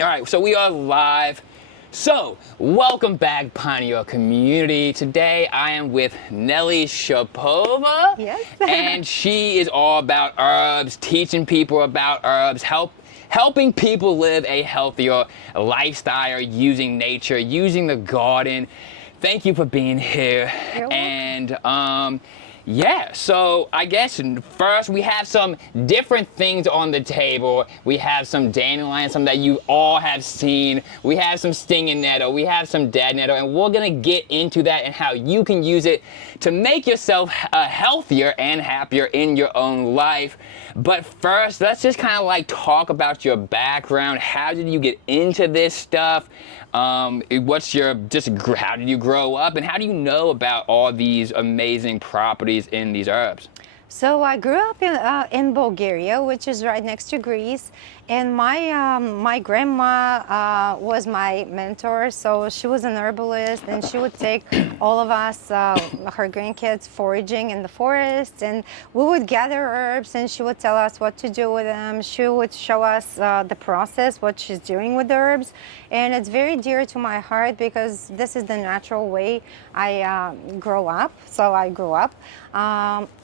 All right, so we are live. So, welcome back, Pioneer community. Today, I am with Nelly Shapova. Yes. And she is all about herbs, teaching people about herbs, helping people live a healthier lifestyle using nature, using the garden. Thank you for being here. You're And yeah, so I guess first we have some different things on the table. We have some dandelion, some that you all have seen. We have some stinging nettle. We have some dead nettle, and we're gonna get into that and how you can use it to make yourself healthier and happier in your own life. But first, let's just kind of like talk about your background. How did you get into this stuff? How did you grow up, and how do you know about all these amazing properties in these herbs? So I grew up in Bulgaria, which is right next to Greece, and my grandma was my mentor. So she was an herbalist, and she would take all of us, her grandkids, foraging in the forest, and we would gather herbs, and she would tell us what to do with them. She would show us the process, what she's doing with the herbs, and it's very dear to my heart because this is the natural way I grew up. So I grew up,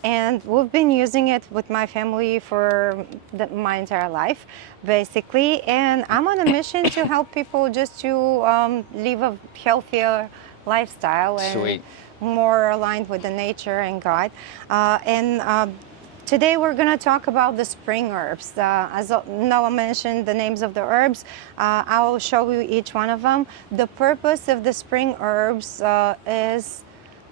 and we've been using it with my family for my entire life, basically. And I'm on a mission to help people just to live a healthier lifestyle and Sweet. more aligned with the nature and God. Today we're going to talk about the spring herbs. As Noah mentioned, the names of the herbs, I will show you each one of them. The purpose of the spring herbs is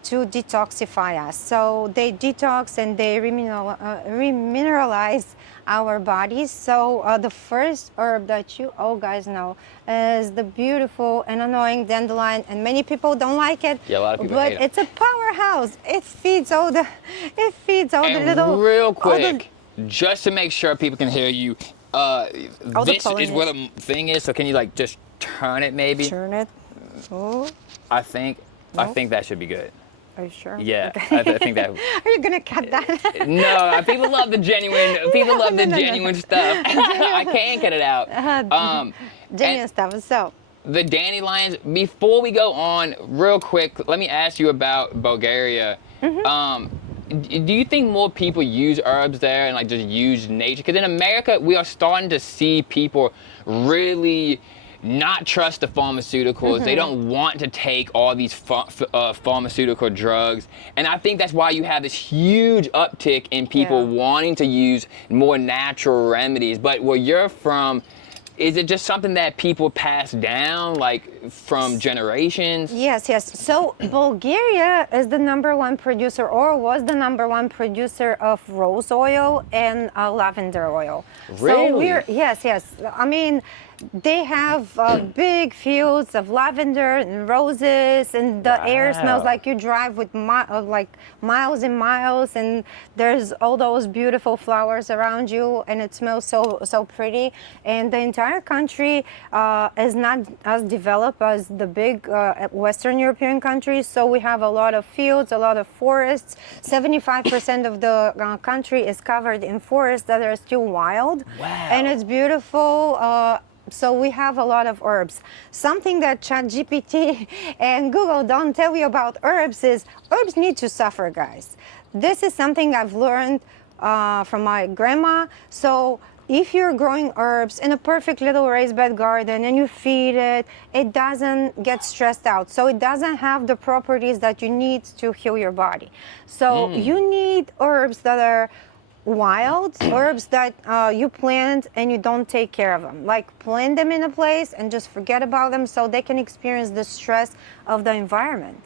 to detoxify us. So they detox and they remineralize our bodies. So the first herb that you all guys know is the beautiful and annoying dandelion, and many people don't like it. Yeah, a lot of people but hate it. it's a powerhouse. It feeds all the little. Real quick, just to make sure people can hear you, this is where the thing is. So can you like just turn it maybe? Turn it. Oh. I think that should be good. Are you sure? Yeah, Okay. I think that. Are you gonna cut that? No, people love the genuine. People love the genuine stuff. I can't cut it out. Genuine stuff. So. The dandelions. Before we go on, real quick, let me ask you about Bulgaria. Do you think more people use herbs there and like just use nature? Because in America, we are starting to see people really not trust the pharmaceuticals. They don't want to take all these pharmaceutical drugs. And I think that's why you have this huge uptick in people wanting to use more natural remedies. But where you're from, is it just something that people pass down, like from generations? Yes. So Bulgaria is the #1 producer, or was the #1 producer of rose oil and lavender oil. Really? So yes. I mean, they have big fields of lavender and roses, and the air smells like you drive with miles and miles, and there's all those beautiful flowers around you, and it smells so pretty. And the entire country is not as developed as the big Western European countries, so we have a lot of fields, a lot of forests. 75% of the country is covered in forests that are still wild. Wow. And it's beautiful. So we have a lot of herbs. Something that ChatGPT and Google don't tell you about herbs is herbs need to suffer, guys. This is something I've learned from my grandma. So if you're growing herbs in a perfect little raised bed garden and you feed it, it doesn't get stressed out. So it doesn't have the properties that you need to heal your body. So you need herbs that are wild, herbs that you plant and you don't take care of them. Like plant them in a place and just forget about them so they can experience the stress of the environment.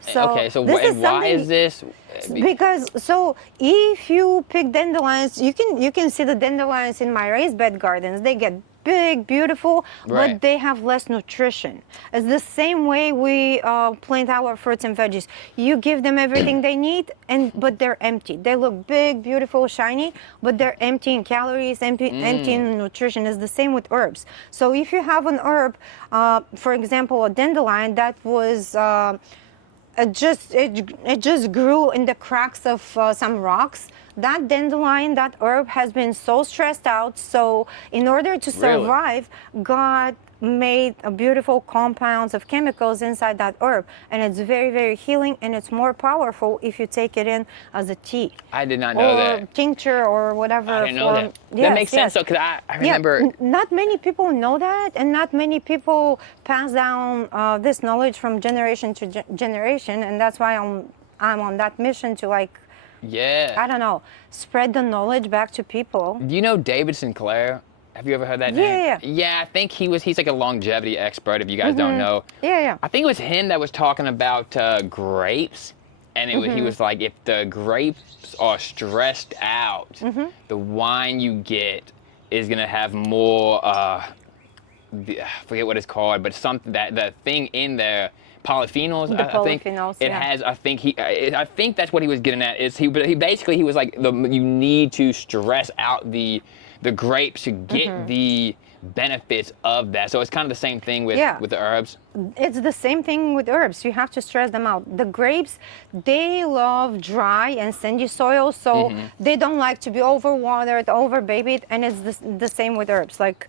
So okay, so why is this? Because so if you pick dandelions, you can see the dandelions in my raised bed gardens. They get big, beautiful, but they have less nutrition. It's the same way we plant our fruits and veggies. You give them everything they need, but they're empty. They look big, beautiful, shiny, but they're empty in calories, empty in nutrition. It's the same with herbs. So if you have an herb, for example, a dandelion that was it just grew in the cracks of some rocks. that dandelion, that herb has been so stressed out. So in order to Really? survive, God made a beautiful compounds of chemicals inside that herb, and it's very, very healing, and it's more powerful if you take it in as a tea I did not know or that. tincture or whatever I didn't know form. that. That Yes, makes sense yes. though, because I Yeah, remember. not many people know that, and not many people pass down this knowledge from generation to generation, and that's why I'm on that mission to, like, Yeah. I don't know, spread the knowledge back to people. Do you know David Sinclair? Have you ever heard that name? Yeah, yeah. Yeah, I think he's like a longevity expert, if you guys don't know. Yeah, yeah. I think it was him that was talking about grapes. And he was like, if the grapes are stressed out, the wine you get is going to have more, I forget what it's called, but something that the thing in there, polyphenols. The I think polyphenols, it yeah. has. I think that's what he was getting at. Is he basically he was like you need to stress out the grapes to get the benefits of that. So it's kind of the same thing with Yeah. with the herbs. It's the same thing with herbs. You have to stress them out. The grapes, they love dry and sandy soil, so they don't like to be overwatered, overbabied, and it's the same with herbs. Like,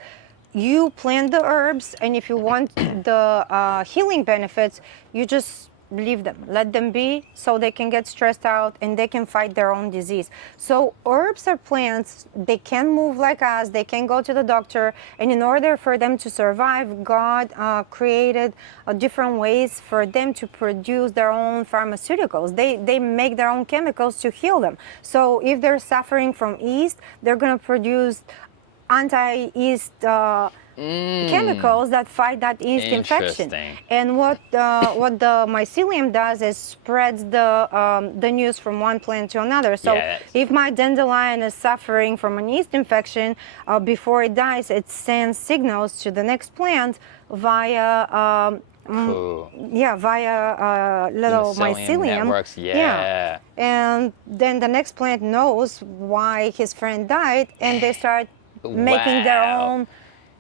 you plant the herbs, and if you want the healing benefits, you just leave them, let them be, so they can get stressed out and they can fight their own disease. So herbs are plants, they can move like us, they can go to the doctor, and in order for them to survive, God created different ways for them to produce their own pharmaceuticals. They make their own chemicals to heal them. So if they're suffering from yeast, they're going to produce anti-yeast chemicals that fight that yeast infection. Interesting. And what the mycelium does is spreads the news from one plant to another. So Yes. if my dandelion is suffering from an yeast infection, before it dies, it sends signals to the next plant via Cool. via little mycelium networks. Yeah. And then the next plant knows why his friend died, and they start making their Wow. own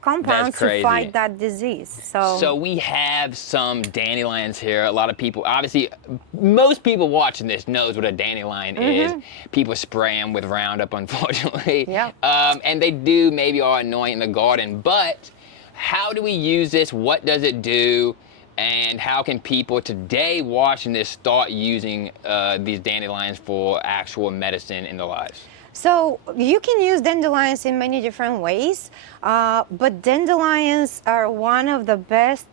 compounds to crazy. fight that disease. So we have some dandelions here. A lot of people, obviously, most people watching this knows what a dandelion is. People spray them with Roundup, unfortunately. Yeah. And they do maybe are annoying in the garden. But how do we use this? What does it do? And how can people today watching this start using these dandelions for actual medicine in their lives? So you can use dandelions in many different ways, but dandelions are one of the best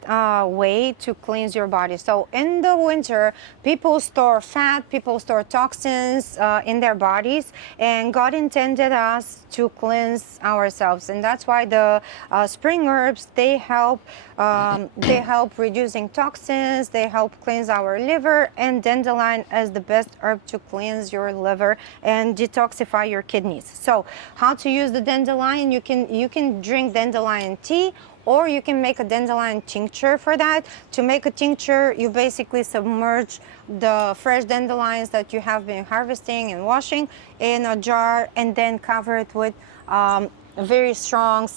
way to cleanse your body. So in the winter, people store fat, people store toxins in their bodies, and God intended us to cleanse ourselves, and that's why the spring herbs, they help reducing toxins, they help cleanse our liver, and dandelion is the best herb to cleanse your liver and detoxify your kidneys. So how to use the dandelion? You can drink dandelion tea, or you can make a dandelion tincture for that. To make a tincture, you basically submerge the fresh dandelions that you have been harvesting and washing in a jar, and then cover it with a very strong,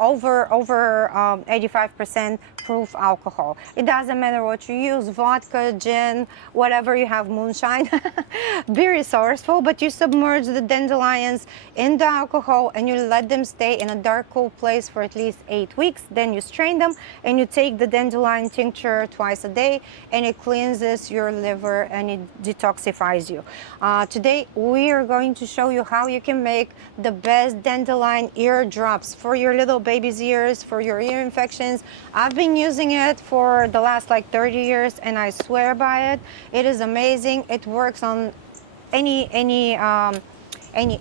over 85% proof alcohol. It doesn't matter what you use, vodka, gin, whatever you have, moonshine. Be resourceful, but you submerge the dandelions in the alcohol and you let them stay in a dark, cool place for at least 8 weeks. Then you strain them and you take the dandelion tincture twice a day, and it cleanses your liver and it detoxifies you. Today we are going to show you how you can make the best dandelion ear drops for your little baby's ears, for your ear infections. I've been using it for the last like 30 years and I swear by it. It is amazing. It works on any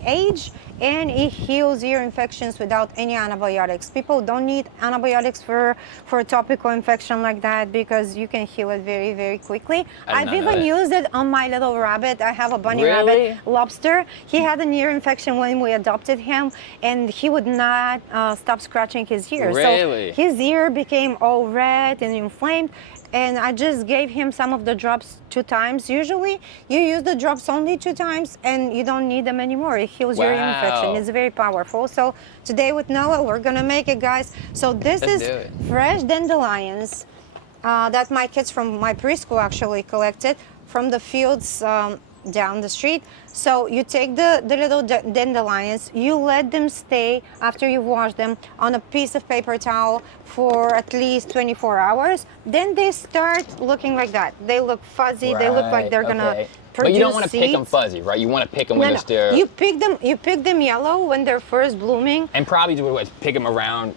age, and it heals ear infections without any antibiotics. People don't need antibiotics for a topical infection like that, because you can heal it very, very quickly. I've even used it on my little rabbit. I have a bunny rabbit lobster. He had an ear infection when we adopted him, and he would not stop scratching his ear. Really? So his ear became all red and inflamed, and I just gave him some of the drops 2 times. Usually you use the drops only 2 times and you don't need them anymore. It heals your ear infection. It's very powerful. So today with Noah, we're gonna make it, guys. So this is fresh dandelions that my kids from my preschool actually collected from the fields down the street. So you take the little dandelions, you let them stay after you've washed them on a piece of paper towel for at least 24 hours. Then they start looking like that. They look fuzzy. They look like they're gonna okay. produce But you don't want to pick them seeds. fuzzy, right? You want to pick them when No, they're no. still. You pick them yellow when they're first blooming. And probably do what, pick them around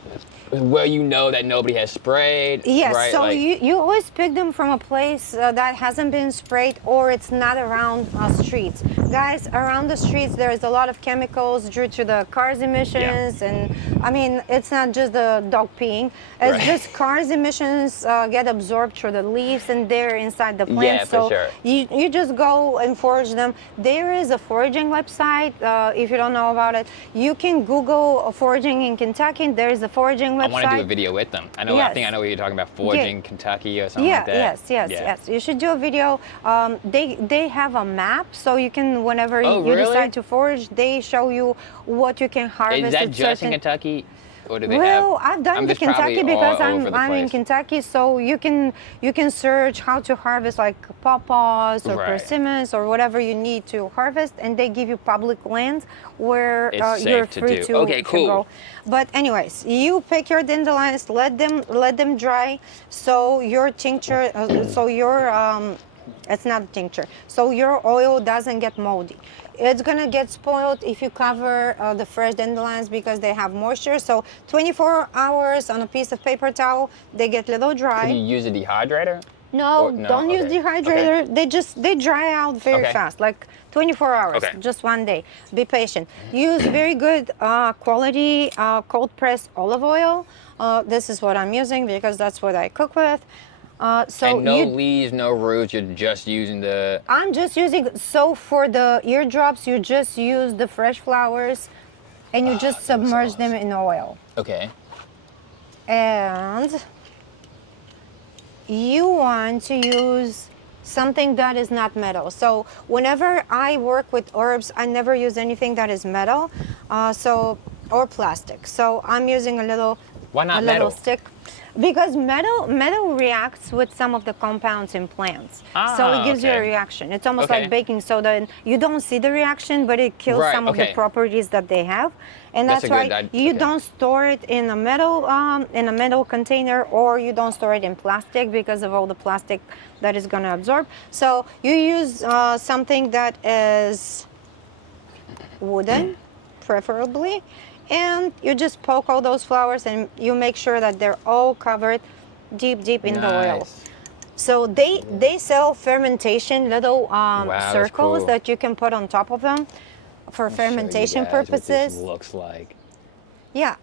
where you know that nobody has sprayed. Yes, right? so Like, you always pick them from a place that hasn't been sprayed or it's not around streets. Guys, around the streets there's a lot of chemicals due to the cars emissions, and I mean it's not just the dog peeing. It's Right. just cars emissions get absorbed through the leaves and they're inside the plant. Yeah, for so sure. you just go and forage them. There is a foraging website. If you don't know about it, you can Google foraging in Kentucky. There is a foraging website. I want to do a video with them. I know. I Yes. think I know what you're talking about. Foraging Kentucky or something Yeah, like that. yes. You should do a video. They have a map, so you can whenever Oh, you really? decide to forage, they show you what you can harvest. Is that at just in certain- Kentucky, or do they Well, have? I've done I'm the just probably Kentucky because all over the I'm in place. Kentucky, so you can search how to harvest like pawpaws or Right. persimmons or whatever you need to harvest, and they give you public land where It's safe you're to free do. to, Okay, to cool. go. But anyways, you pick your dandelions, let them dry, so your tincture, so your it's not a tincture, so your oil doesn't get moldy. It's gonna get spoiled if you cover the fresh dandelions because they have moisture. So 24 hours on a piece of paper towel, they get a little dry. Can you use a dehydrator? No, Or- no, don't use okay. dehydrator. They dry out very Okay. fast, like 24 hours, Okay. just one day. Be patient. Use very good quality cold pressed olive oil. This is what I'm using because that's what I cook with. So And no you, leaves, no roots. You're just using the. I'm just using, so for the eardrops, you just use the fresh flowers and you just submerge them in oil. Okay. And you want to use something that is not metal. So whenever I work with herbs, I never use anything that is metal, or plastic. So I'm using a little Why not a metal? little stick. Because metal reacts with some of the compounds in plants. So it gives you a okay. reaction. It's almost Okay. like baking soda. And you don't see the reaction, but it kills Right, some of the okay. properties that they have. And That's that's, a why good you okay. don't store it in a metal container, or you don't store it in plastic because of all the plastic that is going to absorb. So you use something that is wooden, preferably, and you just poke all those flowers and you make sure that they're all covered deep in the oil. Nice. So they sell fermentation little that's circles cool. that you can put on top of them for fermentation Show you guys what this purposes. looks like. Yeah.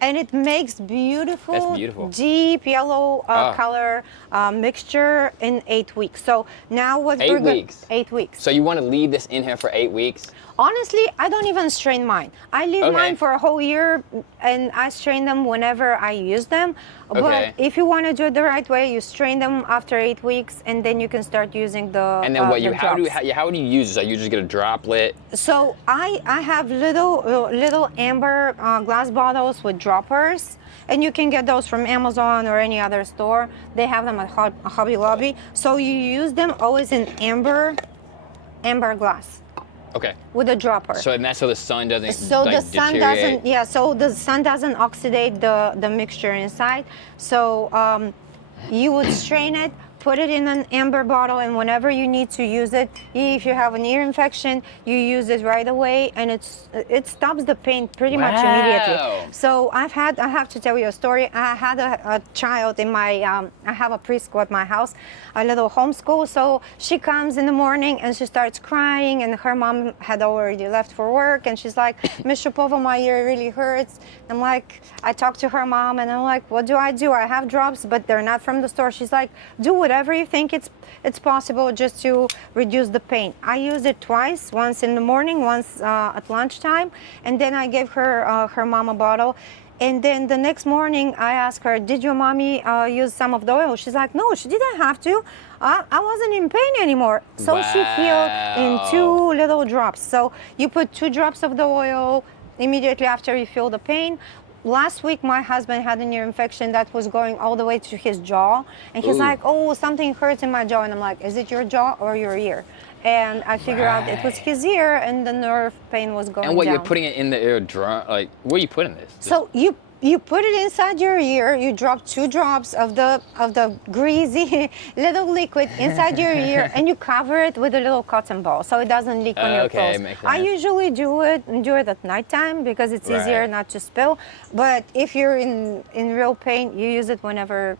And it makes beautiful, That's beautiful. deep yellow color mixture in 8 weeks. So now what 8 we're gonna- weeks? 8 weeks. So you want to leave this in here for 8 weeks? Honestly, I don't even strain mine. I leave Okay. mine for a whole year and I strain them whenever I use them. Okay. But if you want to do it the right way, you strain them after 8 weeks and then you can start using the And then what the you how do drops. how do you use this? Are you just get a droplet? So I have little amber glass bottles with droppers, and you can get those from Amazon or any other store. They have them at Hobby Lobby. So you use them always in amber glass Okay. with a dropper. So and that's so the sun doesn't So like, the sun deteriorate. doesn't, so the sun doesn't oxidate the mixture inside. So you would strain it, put it in an amber bottle, and whenever you need to use it, if you have an ear infection, you use it right away, and it stops the pain pretty much immediately. Wow. So I have to tell you a story. I had a child in my, I have a preschool at my house, a little homeschool. So she comes in the morning and she starts crying, and her mom had already left for work, and she's like, Miss Shapova, my ear really hurts. I'm like, I talked to her mom, and I'm like, what do? I have drops, but they're not from the store. She's like, do whatever you think it's possible just to reduce the pain. I used it twice, once in the morning, once at lunchtime, and then I gave her her mom a bottle. And then the next morning I asked her, did your mommy use some of the oil? She's like, no, she didn't have to. I wasn't in pain anymore. So she healed in 2 little drops. So you put 2 drops of the oil immediately after you feel the pain. Last week, my husband had an ear infection that was going all the way to his jaw. And he's Ooh. like, oh, something hurts in my jaw. And I'm like, is it your jaw or your ear? and I figured out it was Right. his ear, and the nerve pain was going And what, down. you're putting it in the ear drum? Like, where are you putting this? So you put it inside your ear. You drop 2 drops of the greasy little liquid inside your ear, and you cover it with a little cotton ball so it doesn't leak on your Okay, clothes. makes I sense. usually do it at nighttime because it's easier Right. not to spill. But if you're in real pain, you use it whenever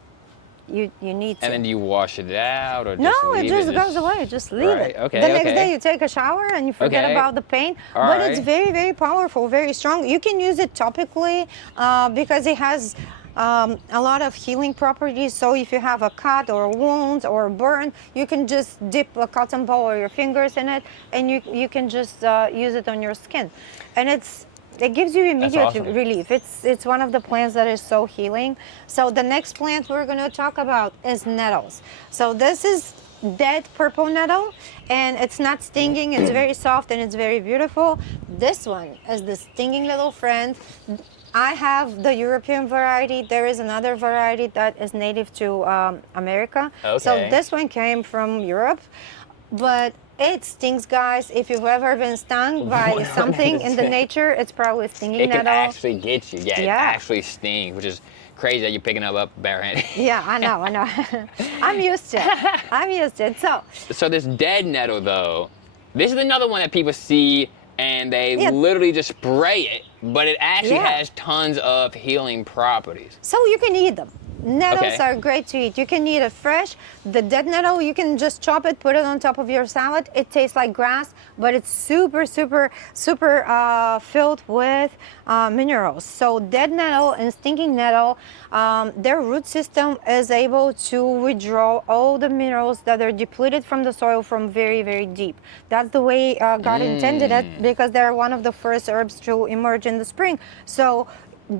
you need to. And then do you wash it out or No, just it leave just it? goes away. Just leave Right, it. okay, The next okay. day you take a shower and you forget Okay. about the pain. All But it's right. very, very powerful, very strong. You can use it topically because it has a lot of healing properties. So if you have a cut or a wound or a burn, you can just dip a cotton ball or your fingers in it, and you can just use it on your skin, and it gives you immediate awesome. relief. It's one of the plants that is so healing. So the next plant we're going to talk about is nettles. So this is dead purple nettle, and it's not stinging. It's very soft and it's very beautiful. This one is the stinging little friend. I have the European variety. There is another variety that is native to America. So Okay. this one came from Europe, but it stings, guys. If you've ever been stung by something in the nature, it's probably stinging It can nettle. actually get you. Yeah, it Yeah. actually stings, which is crazy that you're picking it up barehanded. Yeah, I know. I'm used to it. I'm used to it. So, So this dead nettle, though, this is another one that people see and they Yeah. literally just spray it, but it actually Yeah. has tons of healing properties. so you can eat them. Nettles Okay. are great to eat. You can eat it fresh. The dead nettle, you can just chop it, put it on top of your salad. It tastes like grass, but it's super, super, super filled with minerals. So dead nettle and stinking nettle, their root system is able to withdraw all the minerals that are depleted from the soil from very, very deep. That's the way God intended it, because they're one of the first herbs to emerge in the spring. So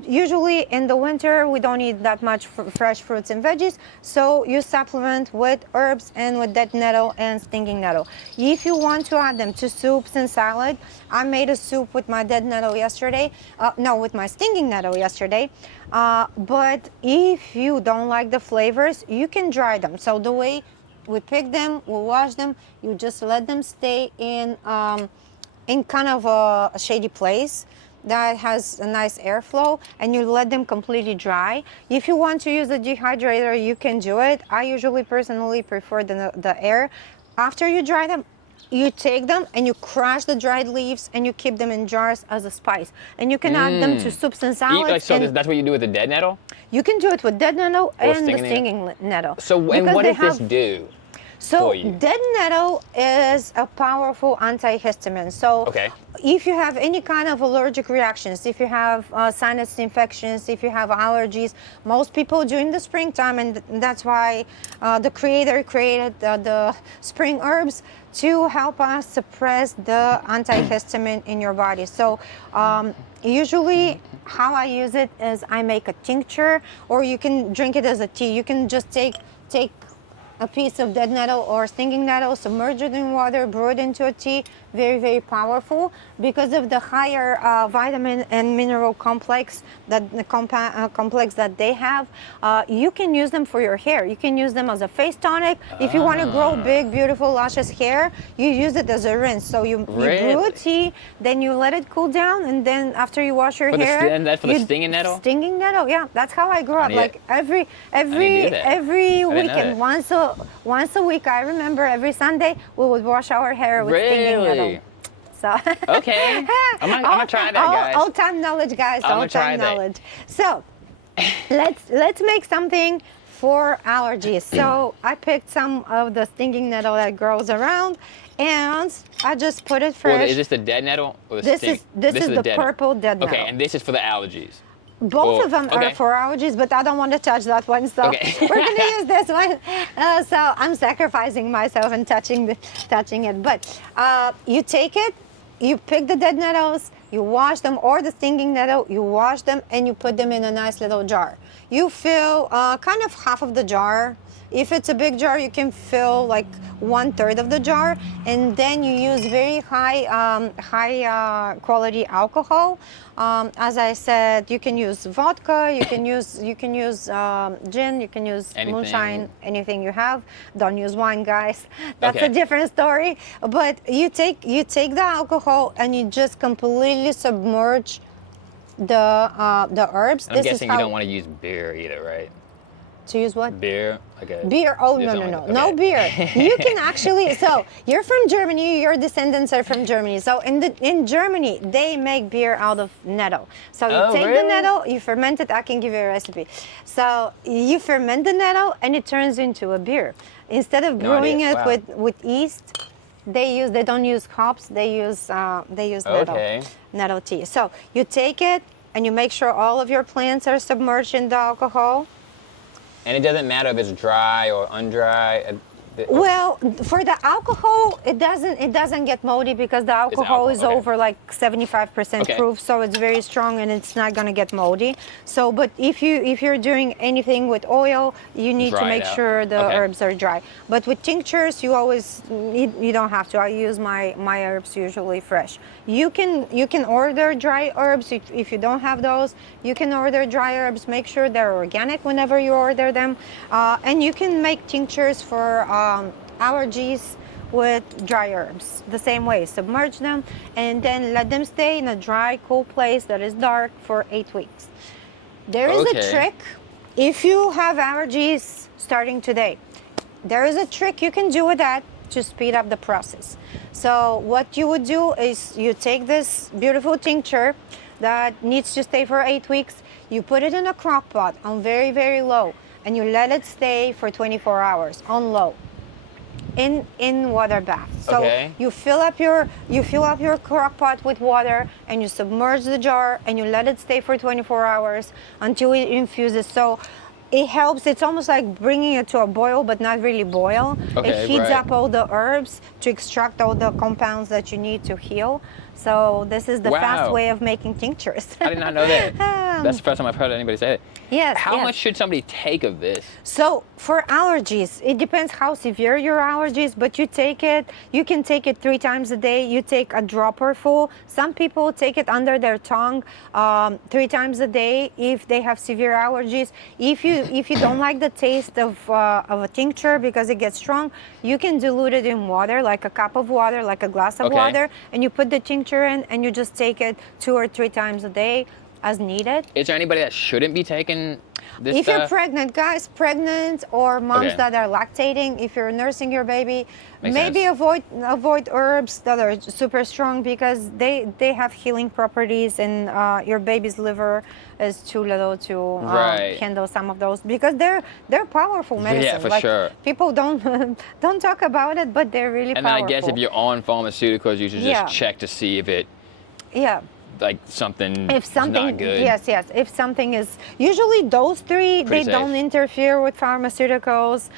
usually in the winter we don't eat that much fresh fruits and veggies, so you supplement with herbs and with dead nettle and stinging nettle. If you want to add them to soups and salad, I made a soup with my dead nettle yesterday, with my stinging nettle yesterday, but if you don't like the flavors, you can dry them. So the way we pick them, we wash them, you just let them stay in kind of a shady place that has a nice airflow, and you let them completely dry. If you want to use a dehydrator, you can do it. I usually personally prefer the air. After you dry them, you take them and you crush the dried leaves and you keep them in jars as a spice. And you can add them to soups and salads. and That's what you do with the dead nettle? you can do it with dead nettle and the stinging nettle? stinging nettle. So, and because what they does this have- do? So for you? dead nettle is a powerful antihistamine. So Okay. if you have any kind of allergic reactions, if you have sinus infections, if you have allergies, most people during the springtime, and that's why the creator created the spring herbs to help us suppress the antihistamine in your body. So usually how I use it is I make a tincture, or you can drink it as a tea. You can just take a piece of dead nettle or stinging nettle, submerge it in water, brew it into a tea. Very, very powerful because of the higher vitamin and mineral complex that complex that they have. You can use them for your hair. You can use them as a face tonic. If you want to grow big, beautiful, luscious hair, you use it as a rinse. So you brew Really? a tea, then you let it cool down, and then after you wash your For the hair, and that's for the you- stinging nettle? Stinging nettle, yeah. That's how I grew up. need Like it. every do that. every didn't know weekend, that. once a week, I remember every Sunday we would wash our hair with stinging nettle. Really? So Okay. I'm gonna try that, guys. Old time knowledge, guys. I'm gonna Old try time that. knowledge. So let's make something for allergies. So I picked some of the stinging nettle that grows around, and I just put it fresh. Well, is this the dead nettle or the This sting? is the dead purple dead nettle. Okay, and this is for the allergies. Both Oh, of them okay. are for allergies, but I don't want to touch that one, so Okay. we're gonna use this one. So I'm sacrificing myself and touching it. But you take it, you pick the dead nettles, you wash them, or the stinging nettle, you wash them and you put them in a nice little jar. you fill kind of half of the jar. If it's a big jar, you can fill like 1/3 of the jar, and then you use very high quality alcohol. As I said, you can use vodka, you can use gin, you can use Anything. moonshine, anything you have. Don't use wine, guys. That's Okay. a different story. But you take the alcohol and you just completely submerge the herbs. I'm guessing you don't want to use beer either, right? to use what? Beer? Okay. Beer? Oh, Just no, only- no, no. okay. No beer. You can actually, so you're from Germany, your descendants are from Germany. So in Germany, they make beer out of nettle. So you Oh, take the really? nettle, you ferment it. I can give you a recipe. So you ferment the nettle and it turns into a beer. Instead of No brewing idea. it Wow. with yeast, they don't use hops, they use nettle, Okay. nettle tea. So you take it and you make sure all of your plants are submerged in the alcohol. And it doesn't matter if it's dry or undry. Well, for the alcohol, it doesn't get moldy because the alcohol alcohol, is okay. over like 75% Okay. proof, so it's very strong and it's not gonna get moldy. So, but if you're doing anything with oil, you need Dry to it make out. sure the Okay. herbs are dry. But with tinctures, you don't have to. I use my herbs usually fresh. You can order dry herbs if you don't have those. You can order dry herbs. Make sure they're organic whenever you order them, and you can make tinctures for allergies with dry herbs the same way. Submerge them and then let them stay in a dry, cool place that is dark for 8 weeks. There is Okay. a trick if you have allergies starting today. There is a trick you can do with that to speed up the process. So what you would do is you take this beautiful tincture that needs to stay for 8 weeks, you put it in a crock pot on very, very low, and you let it stay for 24 hours on low in water bath. So Okay. you fill up your crock pot with water and you submerge the jar and you let it stay for 24 hours until it infuses. So it helps. It's almost like bringing it to a boil, but not really boil. Okay, It heats right. up all the herbs to extract all the compounds that you need to heal. So this is the fast Wow. way of making tinctures. I did not know that. Um, That's the first time I've heard anybody say it. Yes. How yes. much should somebody take of this? So for allergies, it depends how severe your allergies, but you can take it 3 times a day. You take a dropper full. Some people take it under their tongue 3 times a day if they have severe allergies. If you don't like the taste of a tincture because it gets strong, you can dilute it in water, like a cup of water, like a glass of Okay. water, and you put the tincture in and you just take it 2 or 3 times a day as needed. Is there anybody that shouldn't be taking this If stuff? you're pregnant, guys, pregnant or moms Okay. that are lactating, if you're nursing your baby, Makes maybe sense. avoid herbs that are super strong because they have healing properties, and your baby's liver is too little to Right. handle some of those because they're powerful medicine. for Like, sure. people don't talk about it, but they're really And then powerful. I guess if you're on pharmaceuticals, you should just Yeah. check to see if it, yeah. like something If something, is not good. yes, if something is, usually those 3, Pretty they don't safe. interfere with pharmaceuticals,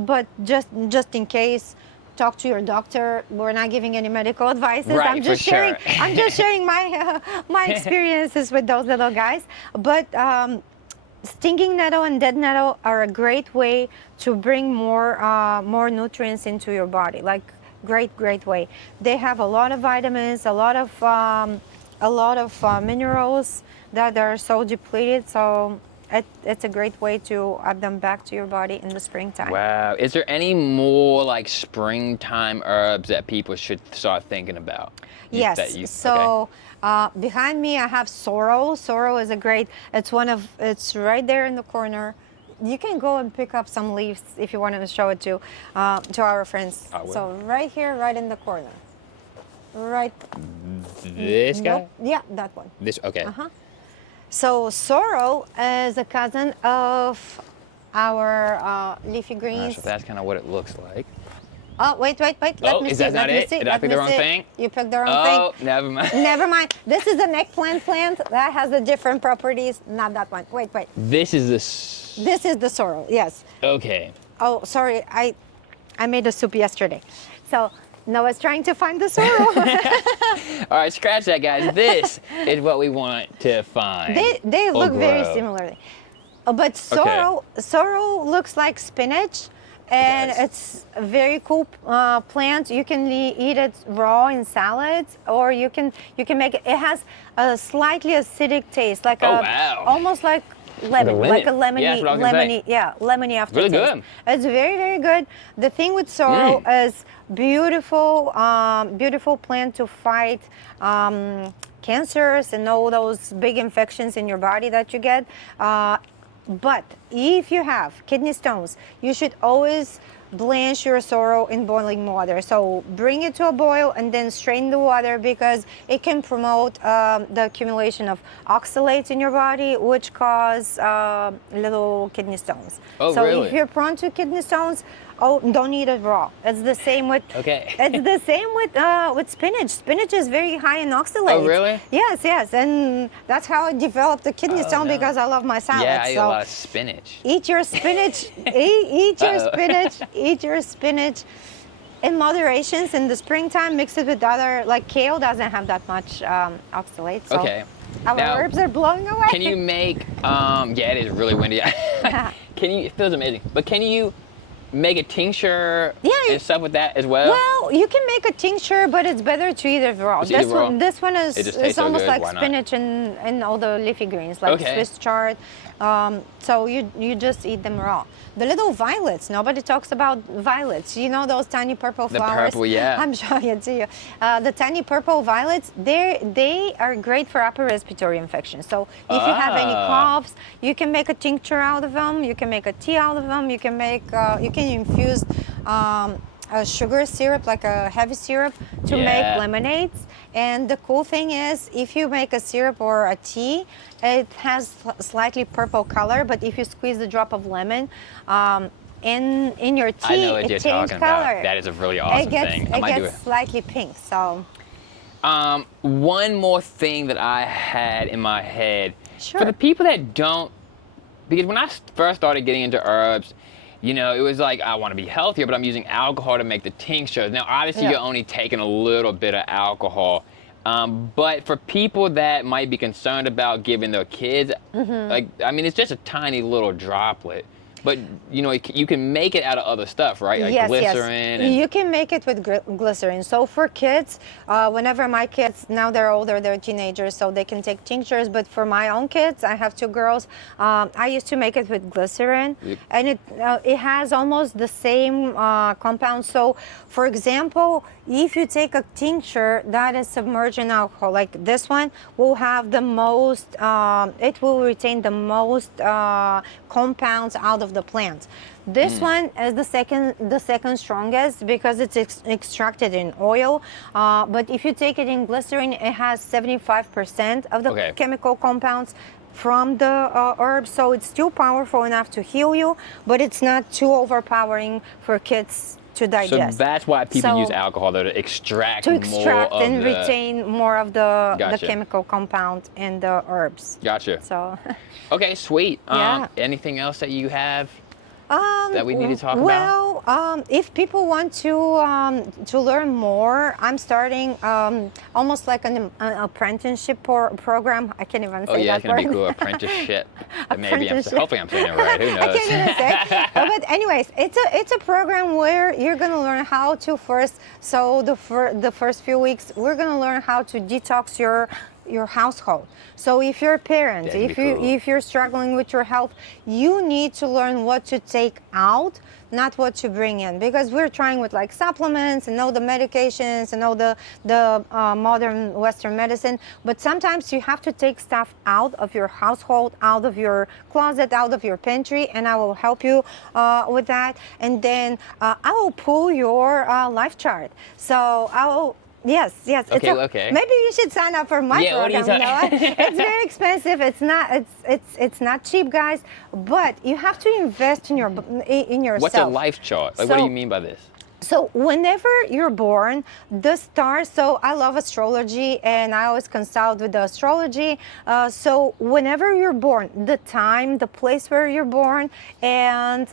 but just in case, talk to your doctor. We're not giving any medical advices. Right, I'm just for sure. sharing. I'm just sharing my experiences with those little guys. But stinging nettle and dead nettle are a great way to bring more nutrients into your body. Like great way. They have a lot of vitamins, a lot of minerals that are so depleted. So it's a great way to add them back to your body in the springtime. Wow. Is there any more like springtime herbs that people should start thinking about? Yes. That you- So behind me, I have sorrel. Sorrel is a great. It's right there in the corner. You can go and pick up some leaves if you want to show it to our friends. I will. So right here, right in the corner. Right. This guy? Nope. Yeah, that one. This, okay. Uh-huh. So sorrel is a cousin of our leafy greens. So that's kind of what it looks like. Oh, wait. Let Oh, me is see. that not let me it? see. Did I let pick me the wrong see. thing? You picked the wrong thing. Oh, never mind. Never mind. This is an eggplant plant that has the different properties. Not that one. Wait. This is this. This is the sorrel. Yes. Okay. Oh, sorry. I made a soup yesterday. So Noah's trying to find the sorrel. All right, scratch that, guys. This is what we want to find. They or look very grow. similarly. But sorrel looks like spinach, and does. it's a very cool plant. You can eat it raw in salads, or you can make it. It has a slightly acidic taste, like wow. almost like lemon, like a lemony, Yeah, that's what I was gonna say. lemony aftertaste. Really good. It's very, very good. The thing with sorrel is beautiful, beautiful plant to fight cancers and all those big infections in your body that you get. But if you have kidney stones, you should always blanch your sorrel in boiling water. So bring it to a boil and then strain the water, because it can promote the accumulation of oxalates in your body, which cause little kidney stones. Oh, so really? if you're prone to kidney stones, don't eat it raw. It's the same with it's the same with spinach. Spinach is very high in oxalates. Oh, really? Yes, and that's how I developed the kidney stone, because I love my salad. Yeah, I eat a lot of spinach. Eat your spinach. eat your spinach. Eat your spinach in moderation. In the springtime, mix it with other, like kale doesn't have that much oxalates. So our herbs are blowing away. Can you make? Yeah, it is really windy. It feels amazing. But can you make a tincture and stuff with that as well? Well, you can make a tincture, but it's better to eat it raw. This one is it's so almost good. like Why not? spinach and all the leafy greens, like Swiss chard. So you just eat them raw. The little violets, nobody talks about violets. You know those tiny purple flowers? The purple, yeah. I'm showing it to you. The tiny purple violets, they are great for upper respiratory infections. So if you have any coughs, you can make a tincture out of them. You can make a tea out of them. You can make you can infuse a sugar syrup, like a heavy syrup, to make lemonades. And the cool thing is, if you make a syrup or a tea, it has slightly purple color, but if you squeeze a drop of lemon in your tea, I know what it you're changes talking color. about. That is a really awesome thing. I might do it. It gets slightly pink. So one more thing that I had in my head. Sure. For the people that don't, because when I first started getting into herbs, you know, it was like, I want to be healthier, but I'm using alcohol to make the tinctures. Now, obviously, you're only taking a little bit of alcohol. But for people that might be concerned about giving their kids, like, I mean, it's just a tiny little droplet. But, you know, you can make it out of other stuff, right? Like glycerin. Yes. You can make it with glycerin. So for kids, whenever my kids, now they're older, they're teenagers, so they can take tinctures. But for my own kids, I have 2 girls, I used to make it with glycerin. And it has almost the same compound. So, for example, if you take a tincture that is submerged in alcohol, like this one, will have the most, it will retain the most compounds out of the plant. This one is the second strongest, because it's extracted in oil. But if you take it in glycerin, it has 75% of the chemical compounds from the herb, so it's still powerful enough to heal you, but it's not too overpowering for kids to digest. So that's why people use alcohol, though, to extract more of and retain more of the chemical compound in the herbs. Gotcha. So. Okay, sweet. Yeah. Anything else that you have that we need to talk about? Well, if people want to learn more, I'm starting almost like an apprenticeship program. I can't even say that word. Oh yeah, it's gonna be cool. Apprenticeship. Maybe hopefully I'm saying it right. Who knows? I can't even say. But anyways, it's a program where you're gonna learn how to first. So the first few weeks, we're gonna learn how to detox your household. So if you're a parent, if you're struggling with your health, you need to learn what to take out, not what to bring in, because we're trying with like supplements and all the medications and all the modern Western medicine, but sometimes you have to take stuff out of your household, out of your closet, out of your pantry, and I will help you with that. And then I will pull your life chart. So I will. Yes. Okay. Maybe you should sign up for my program. It's very expensive. It's not cheap, guys. But you have to invest in yourself. What's a life chart? Like, what do you mean by this? So whenever you're born, the stars, so I love astrology and I always consult with the astrology. So whenever you're born, the time, the place where you're born, and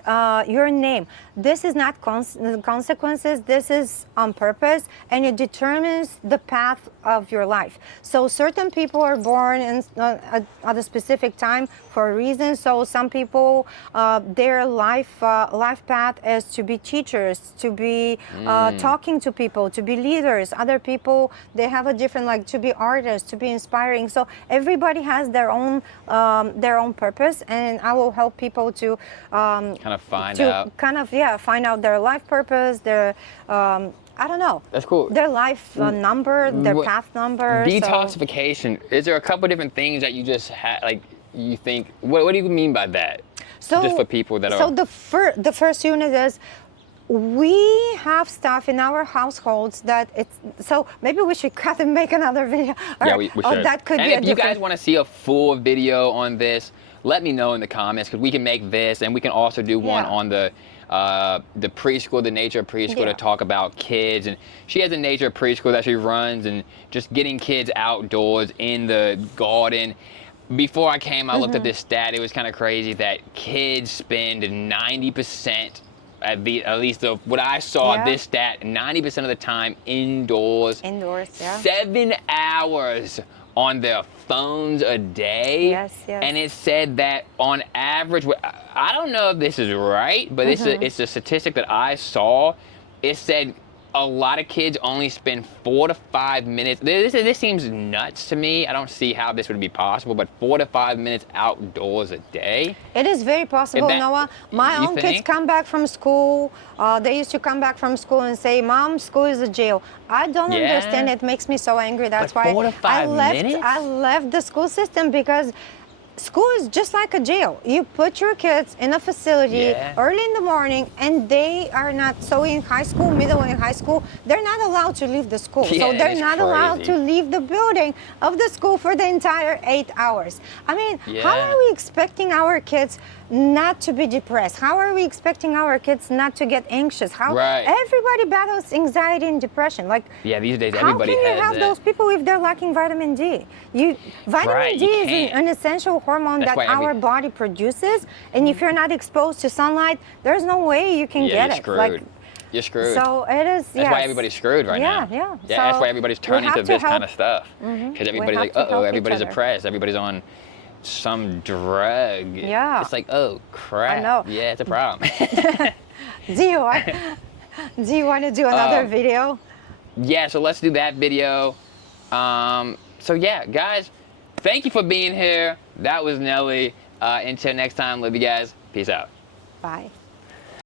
your name, this is not consequences, this is on purpose, and it determines the path of your life. So certain people are born in, at a specific time for a reason. So some people, their life path is to be teachers, to be talking to people, to be leaders. Other people, they have a different, like to be artists, to be inspiring. So everybody has their own purpose, and I will help people to kind of find out. Find out their life purpose, their I don't know. That's cool. Their life number, their path number. Detoxification. Is there a couple different things that you just had, like you think? What do you mean by that? So just for people that are. So the first unit is, we have stuff in our households that it's, so maybe we should cut and make another video. Yeah, we should. That could and be if you guys want to see a full video on this, let me know in the comments, because we can make this, and we can also do one on the preschool, the nature preschool, to talk about kids. And she has a nature preschool that she runs, and just getting kids outdoors in the garden. Before I came, I looked at this stat. It was kind of crazy that kids spend 90%, at least of what I saw, this stat, 90% of the time indoors. Indoors, 7 hours on their phones a day. Yes. And it said that on average, I don't know if this is right, but it's a statistic that I saw. It said a lot of kids only spend 4 to 5 minutes. This seems nuts to me. I don't see how this would be possible, but 4 to 5 minutes outdoors a day. It is very possible, Noah. My own kids come back from school. They used to come back from school and say, "Mom, school is a jail." I don't understand. It makes me so angry. That's why 4 to 5 minutes? I left the school system, because school is just like a jail. You put your kids in a facility early in the morning, and they are not, so in high school, middle and high school, they're not allowed to leave the school. So they're not allowed to leave the building of the school for the entire 8 hours. I mean, how are we expecting our kids not to be depressed? How are we expecting our kids not to get anxious? How everybody battles anxiety and depression. Like, these days everybody how can has you have it. those people if they're lacking vitamin D? Vitamin D is an essential hormone that our body produces, and if you're not exposed to sunlight, there's no way you can get it. Like, you're screwed. So it is. That's why everybody's screwed right now. Yeah. So that's why everybody's turning to this kind of stuff. Because everybody's like, uh-oh, everybody's depressed. Everybody's on some drug. Yeah. It's like, oh crap. I know. Yeah, it's a problem. Do you want to do another video? Yeah, so let's do that video. So yeah, guys, thank you for being here. That was Nelly. Until next time, love you guys. Peace out. Bye.